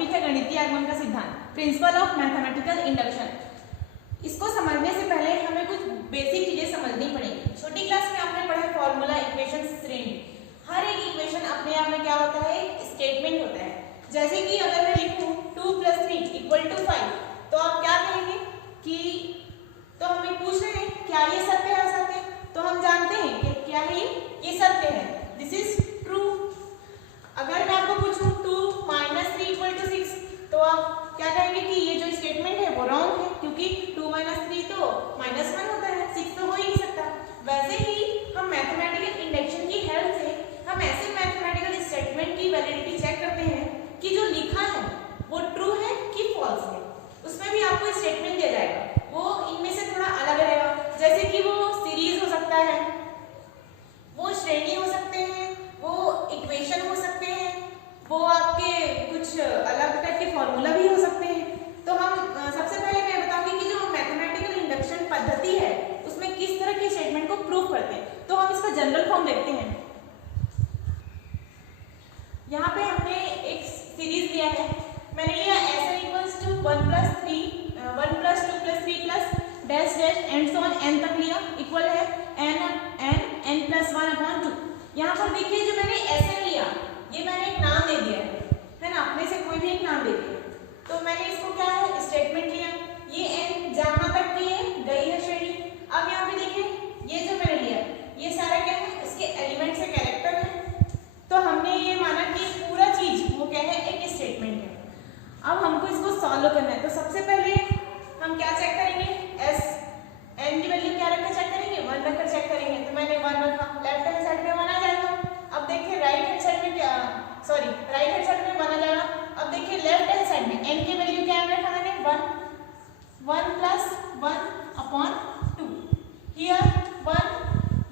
Topic है गणितीय आगमन का सिद्धांत, प्रिंसिपल ऑफ मैथमेटिकल इंडक्शन। इसको समझने से पहले हमें कुछ बेसिक चीजें समझनी पड़ेंगी। छोटी क्लास में आपने पढ़ा फॉर्मूला, इक्वेशन, श्रेणी। हर एक इक्वेशन अपने आप में क्या होता है, एक स्टेटमेंट होता है। जैसे कि अगर मैं लिखूं 2 + 3 = 5, तो आप क्या कहेंगे कि तो हमें पूछ रहे हैं क्या ये सत्य है असत्य? तो हम जानते हैं कि क्या है ये सत्य है, दिस इज ट्रू। अगर मैं आपको पूछूं 2 - 3 = 6, तो आप क्या कहेंगे कि ये जो स्टेटमेंट है वो रॉन्ग है, क्योंकि 2 - 3 तो -1 होता है, 6 तो हो ही नहीं सकता। वैसे ही हम मैथमेटिकल इंडक्शन की हेल्प से हम ऐसे मैथमेटिकल स्टेटमेंट की वैलिडिटी चेक करते हैं कि जो लिखा है वो ट्रू है कि फॉल्स है। उसमें भी आपको स्टेटमेंट दिया जाएगा, वो इनमें से थोड़ा अलग रहेगा। जैसे कि वो सीरीज हो सकता है, वो श्रेणी हो सकते हैं, वो इक्वेशन हो सकते हैं, वो आपके कुछ अलग टाइप के फॉर्मूला भी हो सकते हैं। तो हम सबसे पहले मैं बताऊंगी कि जो मैथमेटिकल इंडक्शन पद्धति है उसमें किस तरह के स्टेटमेंट को प्रूव करते हैं। तो हम इसका जनरल फॉर्म देखते हैं। यहाँ पे हमने एक सीरीज लिया है, मैंने लिया Sn = 1 + 3 1 + 2 + 3 + dash dash and so on n तक लिया, इक्वल है n + 1/2। यहाँ पर देखिए जो मैंने Sn लिया, ये मैंने एक नाम दे दिया है ना, अपने से कोई भी एक नाम दे दिया। तो मैंने इसको क्या है स्टेटमेंट लिया, ये n जहां तक की गई है श्रेणी। अब यहाँ पे देखिए ये जो मैंने लिया ये सारा क्या है, इसके एलिमेंट से कैरेक्टर है। तो हमने ये माना कि पूरा चीज वो क्या है, एक स्टेटमेंट है। अब हमको इसको सॉल्व करना है। तो सबसे पहले हम क्या चेक करेंगे, n की वैल्यू क्या रखकर चेक करेंगे, 1 रखकर चेक करेंगे। तो मैंने 1 रखा, लेफ्ट हैंड साइड में 1 आ जाएगा। अब देखिए राइट हैंड साइड में क्या, सॉरी राइट हैंड साइड में 1 आ जाएगा। अब देखिए लेफ्ट हैंड साइड में n की वैल्यू क्या रखा मैंने, 1 + 1/2। हियर 1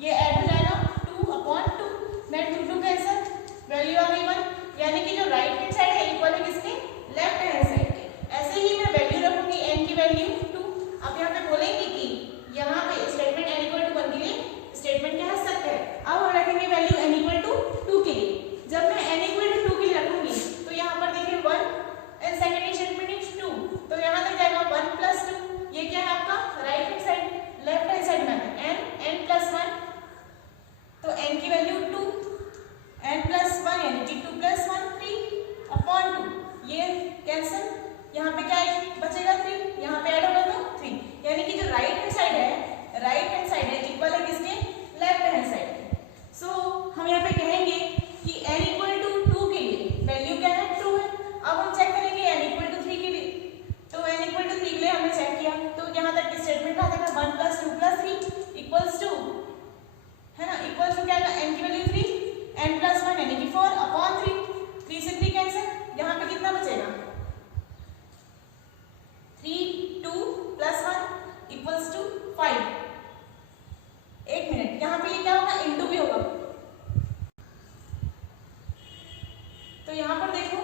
ये ऐड हो जाएगा 2/2, देन 2 2 कैंसिल, वैल्यू आ गई 1। यानी कि जो राइट हैंड साइड है इक्वल है किसके, लेफ्ट हैंड साइड के। ऐसे ही मैं वैल्यू रखूंगी n की वैल्यू 2। अब यहाँ पे बोलेंगे कि यहाँ पे स्टेटमेंट n = 1 के लिए स्टेटमेंट क्या है, सत्य है। अब हम रखेंगे वैल्यू n = 2 के लिए। जब मैं n = 2 के लिए रखूंगी तो यहाँ पर देखिए 1 एंड सेकंड स्टेटमेंट इज 2, तो यहाँ तक जाएगा 1 + 2। ये क्या है आपका right hand side, left hand side में n + 1, तो n की वैल्यू 2, n + 1 यानी कि 2 + 1 3/2। ये कैंसिल, यहाँ पे क्या बचेगा 3, यहाँ पे ऐड होगा तो 3। यानी कि जो राइट हैंड साइड है इक्वल है किसके, लेफ्ट हैंड साइड के। सो हम यहाँ पे कहेंगे कि n = 2 के लिए वैल्यू क्या है, ट्रू है। अब हम चेक करेंगे n = 3 के लिए। तो n = 3 के लिए हमने चेक किया, तो यहाँ तक स्टेटमेंट कहा था 1 + 2 + 3 = 2 है ना, इक्वल टू क्या आएगा, n की वैल्यू 3, n + 1 यानी कि 4/3, 3 से 3 कैंसिल, यहाँ पे कितना बचेगा 3 2 + 1 = 5। एक मिनट, यहाँ पे ये क्या होगा, इंटू भी होगा। तो यहाँ पर देखो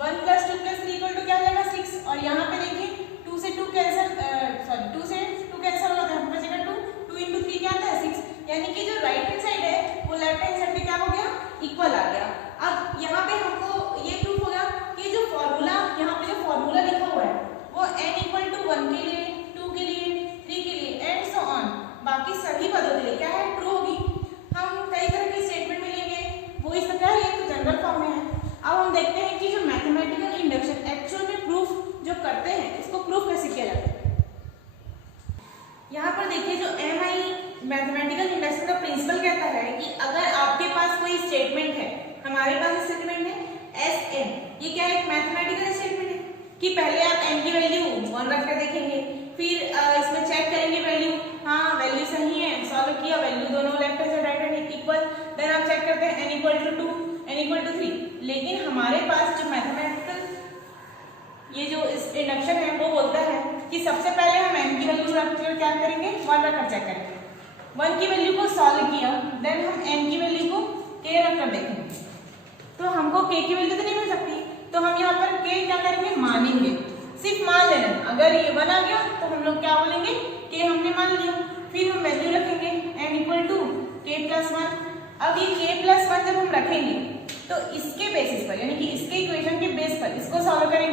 1 + 2 + 3 = क्या हो जाएगा 6, और यहाँ पे देखिए 2 से 2 कैंसिल, सॉरी 2 से 2 कैंसिल होगा, तो बचेगा 2, 2 × 3 क्या आता है 6। यानी कि जो राइट हैंड साइड है वो लेफ्ट हैंड साइड पे क्या हो गया, इक्वल आ गया। अब यहाँ पे हमको ये प्रूफ होगा कि जो फॉर्मूला, यहाँ पे जो फॉर्मूला लिखा हुआ है वो n = 1 के लिए, 2 के लिए, 3 के लिए एंड सो ऑन, बाकी सभी पदों के लिए क्या है, ट्रू होगी। हम कई तरह के स्टेटमेंट मिलेंगे, वो इसमें क्या है, तो जनरल फॉर्म में है। अब हम देखते हैं कि जो मैथमेटिकल इंडक्शन एक्चुअल में प्रूफ जो करते हैं, इसको प्रूफ कैसे किया जाता है। यहाँ पर देखिए जो MI मैथमेटिकल इंडक्शन का प्रिंसिपल कहता है कि अगर आपके पास कोई स्टेटमेंट है, हमारे पास स्टेटमेंट है Sn, ये क्या है, एक मैथमेटिकल स्टेटमेंट है कि पहले आप n की वैल्यू 1 रख कर देखेंगे, फिर इसमें चेक करेंगे वैल्यू, हाँ वैल्यू सही है, सॉल्व किया, वैल्यू दोनों लेफ्ट हैंड से राइट हैंड इक्वल, देन आप चेक करते हैं n = 2, n = 3। लेकिन हमारे पास जो मैथमेटिकल ये जो इंडक्शन है वो बोलता है कि सबसे पहले हम n की वैल्यू रखकर क्या करेंगे, 1 रखकर चेक करेंगे। 1 की वैल्यू को सॉल्व किया, देन हम n की वैल्यू को k रखकर देखेंगे। तो हमको k की वैल्यू तो नहीं मिल सकती, तो हम यहाँ पर k क्या करेंगे, मानेंगे, सिर्फ मान लेना। अगर ये 1 आ गया तो हम लोग क्या बोलेंगे, k हमने मान लिया। फिर हम वैल्यू रखेंगे n = k + 1। अब ये k + 1 जब हम रखेंगे तो इसके बेसिस पर, यानी कि इसके इक्वेशन के बेस पर इसको सॉल्व करेंगे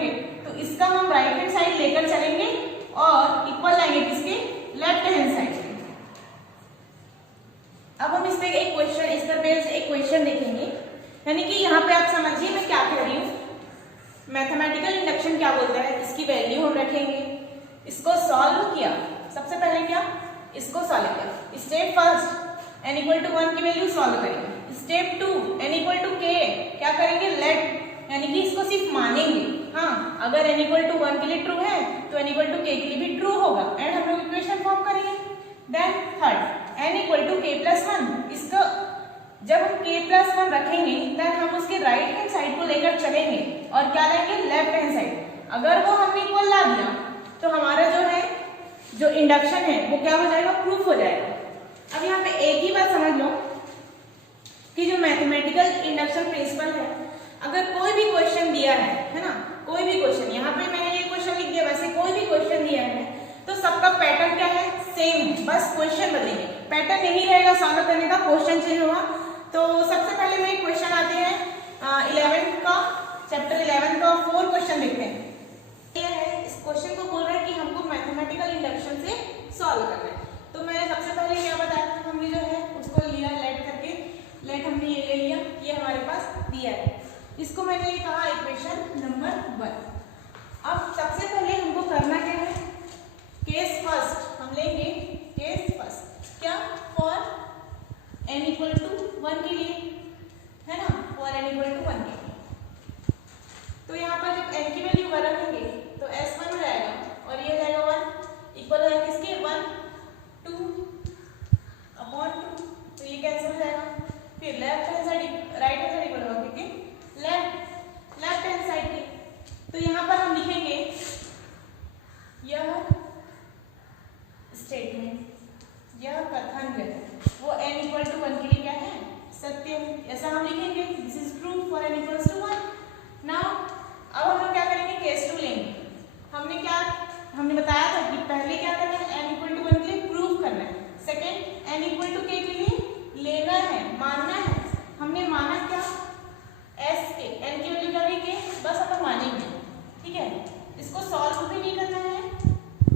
इसका हम राइट हैंड साइड लेकर चलेंगे और इक्वल लाएंगे किसके, लेफ्ट हैंड साइड के। अब हम इस पे एक क्वेश्चन, इस पर बेस्ड एक क्वेश्चन देखेंगे, यानी कि यहाँ पे आप समझिए मैं क्या कह रही हूँ। मैथमेटिकल इंडक्शन क्या बोलता है, इसकी वैल्यू हम रखेंगे, इसको सॉल्व किया, सबसे पहले क्या, इसको सॉल्व किया। Step first n equal to 1 की वैल्यू सॉल्व करेंगे। Step 2 n equal to k क्या करेंगे, लेट, यानी कि इसको सिर्फ मानेंगे। हाँ, अगर n इक्वल टू 1 के लिए ट्रू है तो n इक्वल टू k के लिए भी ट्रू होगा एंड हम लोग इक्वेशन फॉर्म करेंगे। Then third n equal to k plus 1, इसको जब हम k प्लस 1 रखेंगे देन हम उसके राइट हैंड साइड को लेकर चलेंगे और क्या लेंगे, लेफ्ट हैंड साइड। अगर वो हमने इक्वल ला दिया तो हमारा जो है, जो इंडक्शन है वो क्या हो जाएगा, प्रूफ हो जाएगा। अब यहाँ पे एक ही बात समझ लो कि जो मैथमेटिकल इंडक्शन प्रिंसिपल है, अगर कोई भी क्वेश्चन दिया है ना, कोई भी क्वेश्चन, यहाँ पे मैंने ये क्वेश्चन लिख दिया, वैसे कोई भी क्वेश्चन दिया है तो सबका पैटर्न क्या है, सेम, बस क्वेश्चन बदलेंगे, पैटर्न नहीं रहेगा सॉल्व करने का, क्वेश्चन चेंज होगा। तो सबसे पहले मेरे क्वेश्चन आते हैं 11th का, चैप्टर 11 का 4 क्वेश्चन देखते हैं। ये है, इस क्वेश्चन को बोल रहा है कि हमको मैथमेटिकल इंडक्शन से सॉल्व करना है। तो मैंने सबसे पहले क्या बताया था, हमने जो है उसको लिया लेट करके, लेट हमने ये ले लिया, ये हमारे पास दिया है, इसको मैंने ये कहा इक्वेशन नंबर 1। अब सबसे पहले हमको करना क्या है, केस फर्स्ट हम लेंगे, केस फर्स्ट क्या, फॉर n इक्वल टू 1 के लिए, है ना, फॉर n इक्वल टू 1 के लिए। तो यहाँ पर जब n की वैल्यू 1 रखेंगे तो s1 हो जाएगा और ये हो जाएगा 1, इक्वल हो जाएगा किसके, 1 2 अपॉन 2, तो ये कैंसिल हो जाएगा। फिर left hand side, right hand side equal होगा क्योंकि लेफ्ट हैंड साइड के, तो यहाँ पर हम लिखेंगे यह स्टेटमेंट, यह कथन जो है वो n इक्वल टू 1 के लिए क्या है, सत्य है, ऐसा हम लिखेंगे, this is true for n equals to 1। Now अब हम लोग क्या करेंगे, केस 2 लेंगे। हमने बताया था कि पहले क्या करना है, n इक्वल टू 1 के लिए प्रूव करना है, second n equal to k के लिए लेना है, मानना है। हमने माना क्या, s के, n की वैल्यू क्या है, बस अपन मानेंगे, ठीक है, इसको सॉल्व भी नहीं करना है,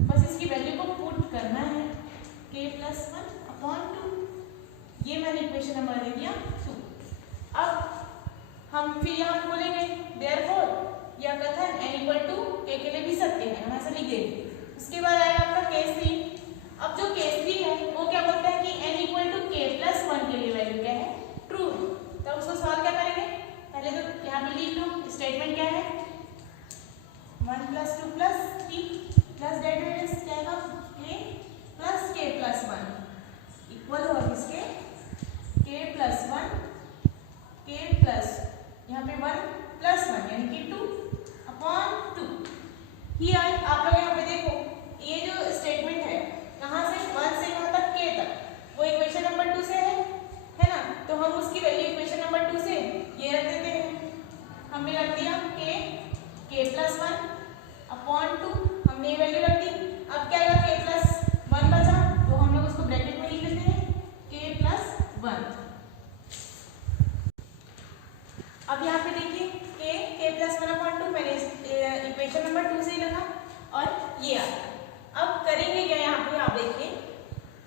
बस इसकी वैल्यू को पुट करना है, k प्लस 1 अपॉन 2, ये मैंने इक्वेशन नंबर दे दिया 2। अब हम फिर यहाँ बोलेंगे देयरफॉर यह कथन n इक्वल टू k के लिए भी सत्य है, हम ऐसा लिख देंगे। उसके बाद आएगा आपका केस 3। अब जो केस 3 है वो क्या बोलता है कि n equal to k plus 1 के लिए वैल्यू क्या है, ट्रू। तो उसको सॉल्व क्या करेंगे, पहले तो यहाँ पे लिख लो स्टेटमेंट क्या है, 1 प्लस 2 प्लस 3 प्लस डेट वेरिएंस क्या आएगा, k plus k plus 1 equal होगा किसके, k प्लस 1, k प्लस यहाँ पे 1 प्लस 1 यानी कि 2 अपॉन 2। हियर आप लोग यहाँ पे देखो, ये जो स्टेटमेंट है कहाँ से, 1 से कहाँ तक, k तक, वो इक्वेशन नंबर 2 से है ना, तो हम उसकी वैल्यू इक्वेशन नंबर 2 से ये रख देते हैं। हमने रख दिया k प्लस 1 अपॉन 2, हमने ये वैल्यू रख दी। अब क्या आएगा, k प्लस 1 बचा, तो हम लोग उसको ब्रैकेट में लिख देते हैं, k प्लस 1। अब यहाँ पे देखिए k प्लस 1 अपॉन 2 मैंने इक्वेशन नंबर 2 से ही लगा और ये आ गया। अब करेंगे क्या, यहाँ पे आप देखिए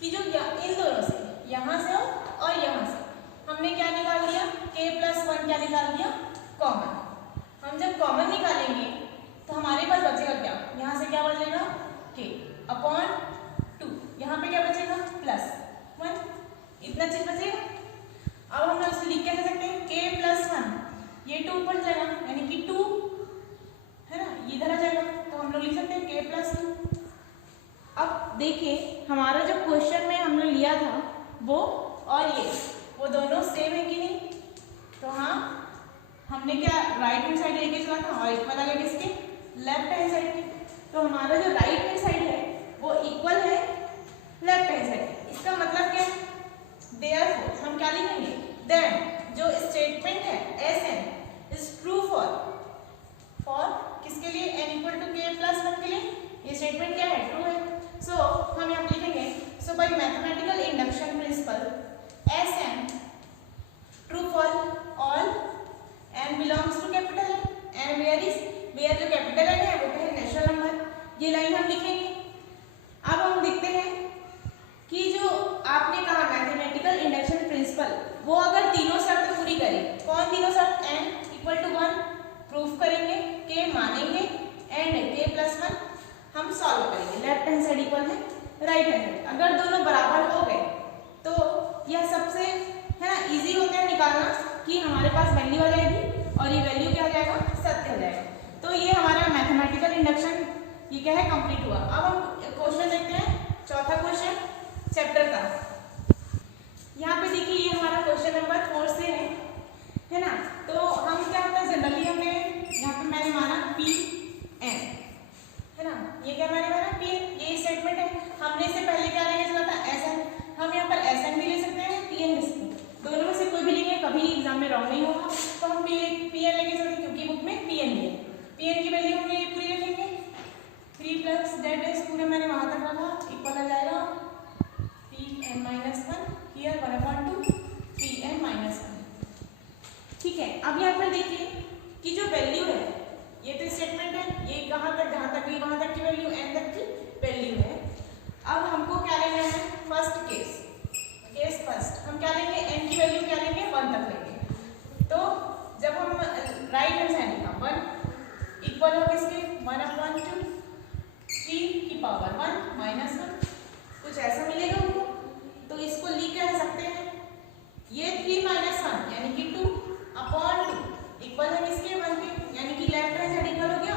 कि जो इन दोनों से, यहाँ से और यहाँ से हमने क्या निकाल दिया, k प्लस 1 क्या निकाल दिया, कॉमन। हम जब कॉमन निकालेंगे तो हमारे पास बचेगा क्या, यहाँ से क्या बचेगा, k अपॉन 2, यहाँ पे क्या बचेगा, प्लस 1, इतना चीज बचेगा। अब हम लोग इसको लिख कैसे सकते हैं, k प्लस 1, ये 2 ऊपर जाएगा यानी कि 2 है ना, इधर आ जाएगा, तो हम लोग लिख सकते हैं k प्लस 2। अब देखिए हमारा जो क्वेश्चन में हमने लिया था वो और ये, वो दोनों सेम है कि नहीं, तो हाँ, हमने क्या राइट हैंड साइड लेके चला था और इक्वल आ गया किसके, लेफ्ट हैंड साइड के। तो हमारा जो राइट हैंड साइड है वो इक्वल है लेफ्ट हैंड साइड। इसका मतलब क्या है, देयरफॉर हम क्या लिखेंगे, देन जो स्टेटमेंट है Sn इज ट्रू फॉर किसके लिए, n equal to k plus 1 के लिए, ये स्टेटमेंट क्या है, ट्रू है। सो हम यहाँ लिखेंगे, so by mathematical induction principle Sn true for all n belongs to capital N, and where जो कैपिटल N है वो ये लाइन हम लिखेंगे। अब हम देखते हैं कि जो आपने कहा मैथमेटिकल इंडक्शन प्रिंसिपल, वो अगर तीनों शर्त पूरी करे, कौन तीनों शर्त, n इक्वल टू 1 प्रूफ करेंगे, k मानेंगे एंड k+1 हम सॉल्व करेंगे। लेफ्ट हैंड साइड इक्वल है राइट हैंड साइड, अगर दोनों बराबर हो गए तो यह सबसे है ना इजी होता है निकालना कि हमारे पास वैल्यू आ जाएगी और ये वैल्यू क्या हो जाएगा, सत्य हो जाएगा। तो ये हमारा मैथमेटिकल इंडक्शन ये क्या है, कंप्लीट हुआ। अब हम क्वेश्चन देखते हैं, चौथा क्वेश्चन चैप्टर का। यहाँ पे देखिए ये हमारा क्वेश्चन नंबर 4 से है ना। तो हम क्या होता है जनरली हमने यहाँ पे मैंने माना Pn है ना, ये क्या मैंने माना Pn, ये स्टेटमेंट है। हमने इससे पहले क्या लेके चला था, Sn, हम यहाँ पर Sn भी ले सकते हैं, Pn ले सकते हैं, दोनों में से कोई भी लेंगे, कभी एग्जाम में रॉन्ग नहीं होगा। तो हम Pn लेके चलते हैं क्योंकि बुक में Pn है। Pn की वैल्यू हम ये पूरी लिखेंगे, 3 प्लस दैट इज पूरे मैंने वहां तक रखा, इक्वल आ जाएगा Pn-1 हियर 1/2 Pn-1। ठीक है। अब यहाँ पर देखिए कि जो वैल्यू है, ये तो स्टेटमेंट है, ये कहाँ तक, जहाँ तक गई वहां तक की वैल्यू, n तक की वैल्यू है। अब हमको क्या लेना है, फर्स्ट केस फर्स्ट, हम क्या लेंगे, n की वैल्यू क्या लेंगे, 1 तक लेंगे। तो जब हम राइट हैंड साइड का 1 इक्वल हो किसके, 1/2 3 की पावर 1 माइनस 1, कुछ ऐसा मिलेगा हमको। तो इसको लिख कह सकते हैं, ये 3 माइनस 1 यानी कि 2/2 इक्वल है किसके, 1 के, यानी कि लेफ्ट हैंड साइड इक्वल हो गया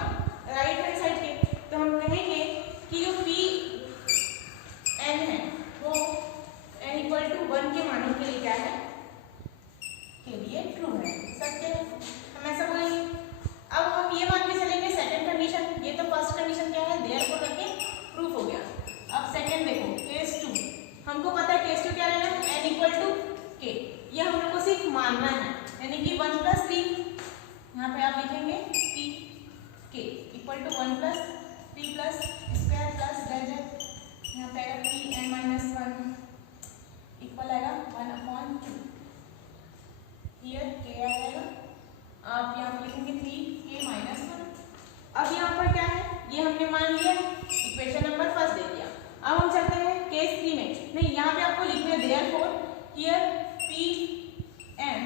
राइट हैंड साइड के। तो हम कहेंगे कि जो Pn है वो n इक्वल टू 1 के मानों के लिए क्या है, के लिए ट्रू है, सत्य है, हम ऐसा बोलेंगे। अब हम ये मान के चलेंगे सेकंड कंडीशन, ये तो फर्स्ट कंडीशन क्या है, देयरफॉर करके प्रूफ हो गया। अब सेकंड देखो, केस 2, हमको पता है केस 2 क्या लेना है, n इक्वल टू k, ये हम लोग को सिर्फ मानना है, यानी कि 1 + 3, यहाँ पे आप लिखेंगे p k equal to 1 + 3 + square plus डेज, यहाँ पे आएगा Pn-1 इक्वल आएगा 1/2, हियर k आ जाएगा, आप यहाँ पे लिखेंगे 3k-1। अब यहाँ पर क्या है, ये हमने मान लिया है, इक्वेशन नंबर फर्स्ट दे दिया। अब हम चलते हैं केस 3 में, नहीं यहाँ पे आपको लिखना है therefore here Pn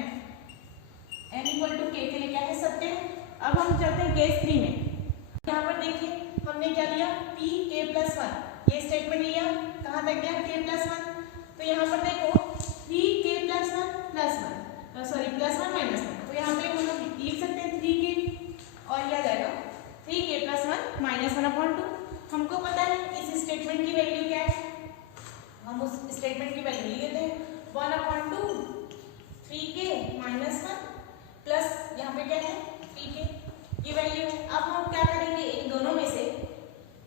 n equal to k के लिए क्या है, सत्य है। अब हम चलते हैं केस 3 में, यहाँ पर देखिए हमने क्या लिया, Pk+1, ये स्टेटमेंट लिया, कहाँ तक गया, k+1। तो यहाँ पर देखो 3k+1 +1 माइनस 1, तो यहाँ पे हम लोग लिख सकते हैं 3k और यह आ जाएगा 3k+1 -1/2। हमको पता है इस स्टेटमेंट की वैल्यू क्या है, हम उस स्टेटमेंट की वैल्यू लिख देते हैं 1/2 3k-1 प्लस यहाँ पे क्या है 3k, ये वैल्यू है। अब हम क्या करेंगे, इन दोनों में से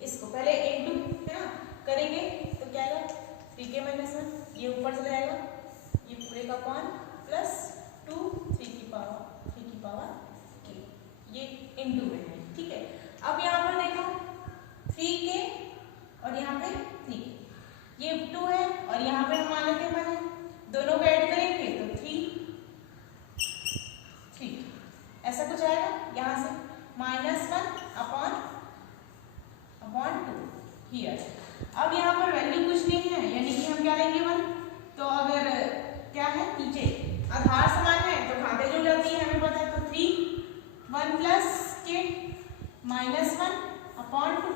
इसको पहले इंटू है ना करेंगे, तो क्या आएगा 3k-1, ये ऊपर चला जाएगा, ये पूरे का कौन प्लस 2 3 की पावर k, ये इंटू में है, ठीक है। अब यहाँ पर देखो 3k और यहाँ पे 3k, ये 2 है और यहाँ पे हम मान लेते हैं 1 है, दोनों को ऐड करेंगे तो 3 ऐसा कुछ आएगा, यहाँ से -1/2 हियर। अब यहाँ पर वैल्यू कुछ नहीं है, यानी कि हम क्या लेंगे 1, तो अगर क्या है नीचे आधार समान है तो घाते जुड़ जाती है, हमें पता है, तो 3 1 + k -1/2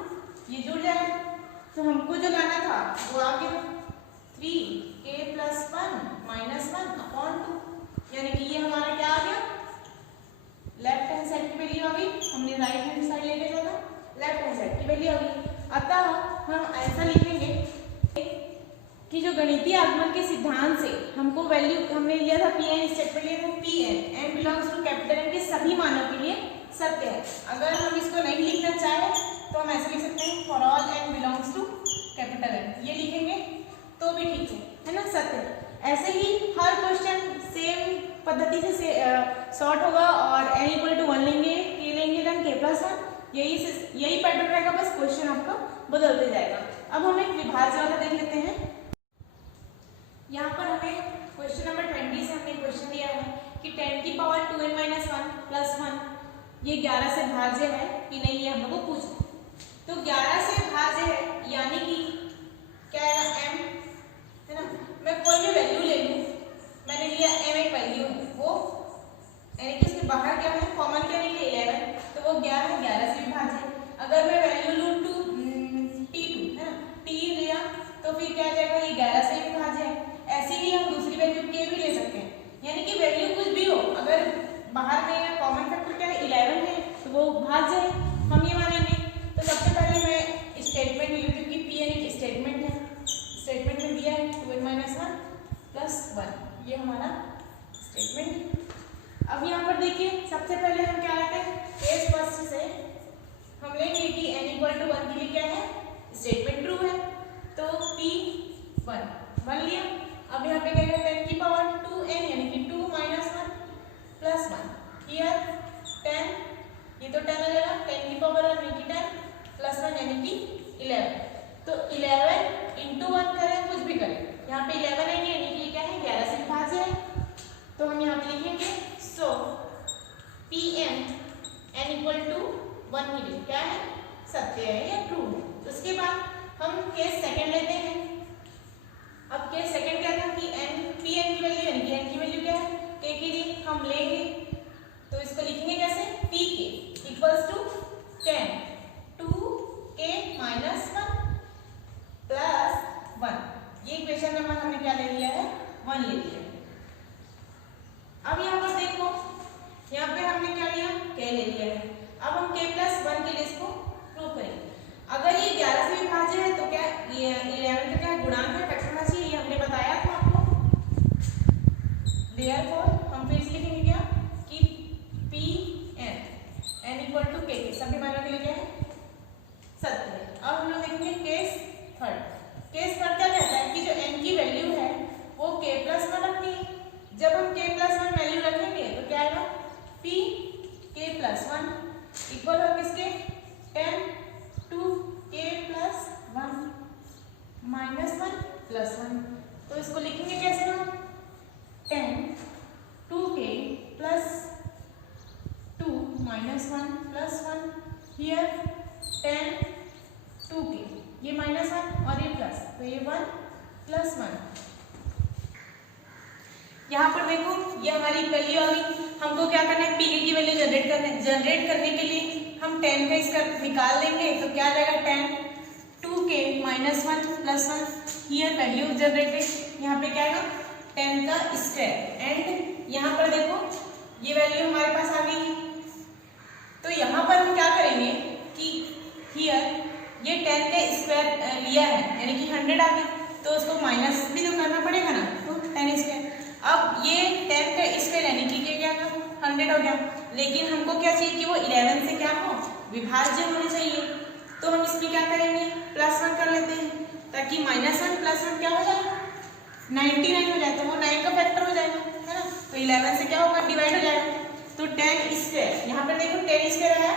ये जुड़ जाएगा। तो हमको जो लाना था वो आ गया 3k+1 -1/2, यानी कि ये हमारा क्या आ गया, लेफ्ट हैंड साइड की वैल्यू आ गई, हमने राइट हैंड साइड लेके जाना, लेफ्ट हैंड साइड की वैल्यू आ गई। अतः हम ऐसा लिखेंगे कि जो गणितीय आगमन के सिद्धांत से हमको वैल्यू हमने लिया था Pn, स्टेटमेंट लिया था Pn n belongs to capital N के सभी मानों के लिए सत्य है। अगर हम इसको नहीं लिखना चाहे तो हम ऐसे लिख सकते हैं for all n belongs to capital N, ये लिखेंगे तो भी ठीक है ना, सत्य है। ऐसे ही हर क्वेश्चन सेम पद्धति से सॉर्ट होगा और n इक्वल टू 1 लेंगे, k लेंगे, देन k+1, यही पैटर्न रहेगा, बस क्वेश्चन आपका बदलते जाएगा। अब हम एक विभाज्य वाला देख लेते हैं। यहाँ पर हमें क्वेश्चन नंबर 20 से हमने क्वेश्चन दिया है कि 10⁻2n - 1 + 1 ये 11 से भाज्य है कि नहीं, ये हम लोग को पूछना। तो 11 से भाज्य है, यानी कि क्या है m, है ना। मैं कोई भी वैल्यू ले लूं, मैंने लिया m एक वैल्यू, वो यानी कि उसके बाहर क्या है, कॉमन क्या निकले 11, तो वो 11 से विभाज्य है। अगर मैं वैल्यू लूं t2, है ना, t लिया तो फिर क्या आ जाएगा, ये 11 से विभाज्य है। ऐसे ही हम दूसरी वैल्यू k भी ले सकते हैं, यानी कि वैल्यू कुछ भी हो, अगर बाहर में कॉमन फैक्टर क्या है 11 है, तो वो भाज्य है, हम ये मानेंगे। तो सबसे पहले मैं स्टेटमेंट लिखूं, क्योंकि Pn एक स्टेटमेंट है, स्टेटमेंट में दिया है 2n - 1 + 1, ये हमारा स्टेटमेंट। अब यहाँ पर देखिए, सबसे पहले हम क्या लेते हैं, केस फर्स्ट से हम लेंगे कि n = 1 के लिए क्या है, स्टेटमेंट ट्रू है, तो P1 लिया। अब यहाँ पे क्या है, 10 की पावर 2n, यानी कि 2 - 1 + 1, हियर 10, ये तो 10 आ जाएगा, 10 की पावर 1 यानी कि 10 + 1 यानी कि 11। तो 11 × 1 करें, कुछ भी करें, यहाँ पे 11 आएंगे, यानी कि क्या है, 11 से विभाज्य है। तो हम यहाँ पे लिखेंगे, सो Pn n = 1 के लिए क्या है, सत्य है या ट्रू है। उसके बाद हम केस सेकंड लेते हैं। अब केस सेकंड क्या था कि Pn की वैल्यू, यानी कि n की वैल्यू क्या है, k के लिए हम लेंगे, तो इसको लिखेंगे कैसे, Pk = 10 2k - 1 + 1, ये इक्वेशन नंबर हमने क्या ले लिया है, 1 ले लिया है। अब यहाँ पर देखो, यहाँ पे हमने क्या लिया, k ले लिया है। अब हम k + 1 के लिए इसको प्रूव करेंगे। अगर ये 11 से विभाज्य है तो क्या ये 11 का क्या गुणांक है, फैक्टर होना चाहिए, ये हमने बताया था आपको। देयरफॉर हम फिर से लिखेंगे क्या कि Pn n = k, सभी मानों के लिए क्या है, सत्य है। अब हम लोग लिखेंगे केस थर्ड। केस थर्ड क्या कहता है कि जो n की वैल्यू है वो k + 1 रखनी है। जब हम k + 1 वैल्यू रखेंगे तो क्या आएगा, Pk + 1 इक्वल हो किसके, 10 2k + 1 - 1 + 1, तो इसको लिखेंगे कैसे हम, 10 2k + 2 - 1 + 1, हियर 10 2k, ये -1 और ये प्लस, तो ये 1 + 1। यहाँ पर देखो, ये हमारी वैल्यू आ गई। हमको क्या करना है, Pk की वैल्यू जनरेट करने के लिए हम 10 का इसका निकाल देंगे, तो क्या आ जाएगा, 10 2k - 1 + 1, हियर वैल्यू जनरेटेड, यहाँ पे क्या आएगा, 10 का स्क्वायर। एंड यहाँ पर देखो, ये वैल्यू हमारे पास आ गई। तो यहाँ पर हम क्या करेंगे कि हियर ये 10 का स्क्वायर लिया है, यानी कि 100 आ गया, तो उसको माइनस भी तो करना पड़ेगा ना, तो 10 स्क्वायर। अब ये 10 का स्क्वायर यानी कि ये क्या था, 100 हो गया, लेकिन हमको क्या चाहिए कि वो 11 से क्या हो, विभाज्य होना चाहिए। तो हम इसमें क्या करेंगे, +1 कर लेते हैं, ताकि -1 + 1 क्या हो जाए, 99 हो जाए, तो वो 9 का फैक्टर हो जाएगा, है ना। तो 11 से क्या होगा, डिवाइड हो जाएगा, तो 10 स्क्वायर, यहाँ पर देखो 10 स्क्वायर आया।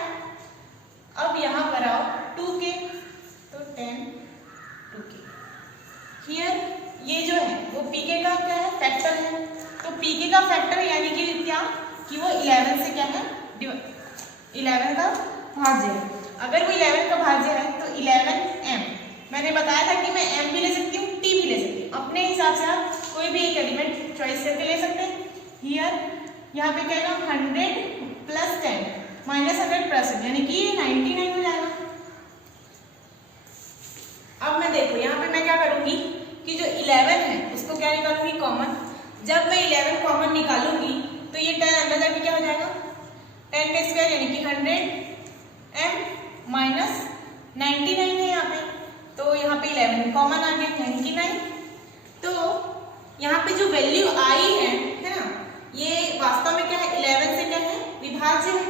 अब यहाँ पर आओ 2k, तो 10 2k, हियर ये जो है वो pk का क्या है, फैक्टर है, तो pk का फैक्टर यानी कि क्या, कि वो 11 से क्या है, 11 का भाज्य है। अगर वो 11 का भाज्य है तो 11m, मैंने बताया था कि मैं m भी ले सकती हूँ, t भी ले सकती हूँ, अपने हिसाब से आप कोई भी एक एलिमेंट चॉइस करके ले सकते हैं। हियर यहाँ पे क्या है, 100 + 10 - 100 +1, यानी कि 99 हो जाएगा। अब मैं देखो, यहाँ पे मैं क्या करूंगी कि जो 11 है उसको क्या निकालूंगी, कॉमन। जब मैं 11 कॉमन निकालूंगी तो ये 10 अंदर जाके क्या हो जाएगा, 10 का स्क्वायर यानी कि 100m - 99 है यहाँ पे, तो यहाँ पे 11 कॉमन आ गया, यानी कि 9। तो यहाँ पे जो वैल्यू आई है ना, ये वास्तव में क्या है, 11 से क्या है, विभाज्य है।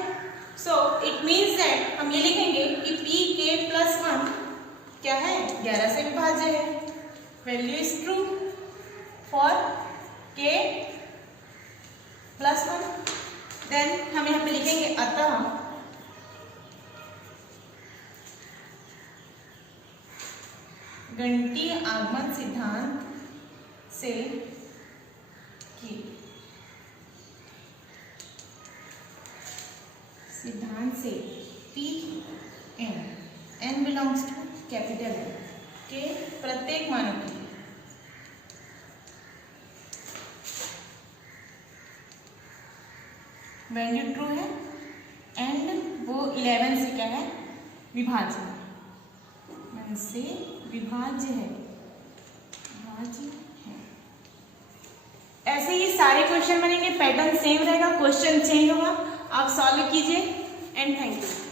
सो इट मीन्स दैट हम ये लिखेंगे कि Pk + 1 क्या है, 11 से विभाज्य है। Value is true for k + 1। Then हम यहाँ पे लिखेंगे, अतः गणितीय आगमन सिद्धांत से Pn n belongs to capital N के प्रत्येक मानों के लिए वैल्यू ट्रू है एंड वो 11 से क्या है, विभाज्य है, 11 से विभाज्य है, विभाज्य है। ऐसे ही सारे क्वेश्चन बनेंगे, पैटर्न सेम रहेगा, क्वेश्चन चेंज होगा। आप सॉल्व कीजिए एंड थैंक यू।